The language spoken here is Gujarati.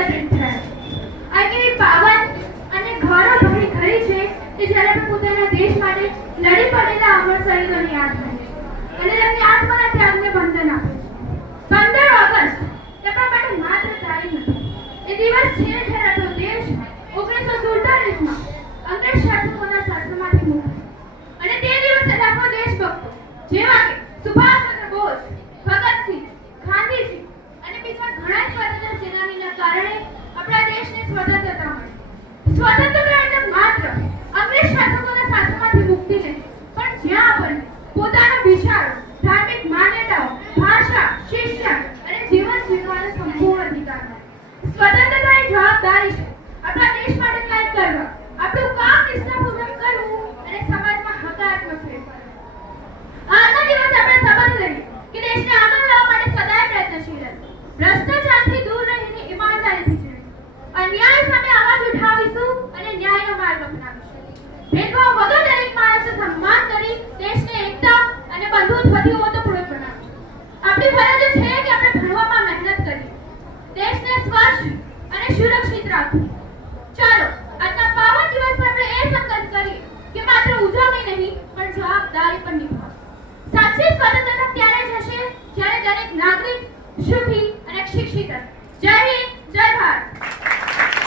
એકત્રિત થયા. આ કેવી પાવન અને ગૌરવભરી ઘડી છે કે જ્યારે આપણે પોતાના દેશ માટે લડી પડેલા અમર સૈનિકોને યાદ કરીએ અને તેમની આત્માના ત્યાગને વંદન આપીએ. 15 ઓગસ્ટ એ આપણા માટે માત્ર તારીખ નથી. એ દિવસ છે જ્યારે આપણો દેશ 1947માં અંગ્રેજ શાસકોના શાસનમાંથી મુક્ત અને તે દિવસે આપણો દેશભક્તો જેવા કે સુભાષચંદ્ર બોઝ, ભગતસિંહ, ગાંધીજી અને બીજા ઘણા સ્વતંત્ર સેનાનીના કારણે આપણા દેશને સ્વતંત્રતા મળી. સ્વતંત્રતા એટલે માત્ર અંગ્રેજ શાસકોના શાસનમાંથી મુક્તિ નહીં, પણ જ્યાં આપણને પોતાના વિચારો, ધાર્મિક માન્યતાઓ, ભાષા, શિક્ષણ અને જીવન જીવવાનો સંપૂર્ણ અધિકાર મળે. સ્વતંત્રતા એ જવાબદારી છે આપણા દેશ માટે કંઈક કરવા, આપણું કામ નિષ્ઠાપૂર્વક કરવું અને સમાજમાં હકારાત્મક ફેરફાર. આજના દિવસે આપણે શપથ લઈએ કે દેશને આગળ લાવવા માટે સદાય પ્રયત્નશીલ રહેશું, ભ્રષ્ટાચારથી દૂર રહીને ઈમાનદારીથી જીવીશું, અન્યાય સામે અવાજ ઉઠાવીશું અને ન્યાયનો માર્ગ અપનાવીશું. ભેદભાવ વગર દરેક માણસને સન્માન કરી દેશને એકતા અને બંધુત્વથી ઓતપ્રોત બનાવીશું. આપણી ફરજ છે કે આપણે ભણવામાં મહેનત કરીએ, દેશને સ્વચ્છ અને સુરક્ષિત રાખીએ. ચાલો આજના પાવન દિવસ પર આપણે એ સંકલ્પ કરીએ કે માત્ર ઉજવણી નહીં પણ જવાબદારી પણ નિભાવો. સાચી સ્વતંત્રતા ત્યારે જ હશે જ્યારે દરેક નાગરિક સુખી અને શિક્ષિત હશે. જય હિન્દ, જય ભારત.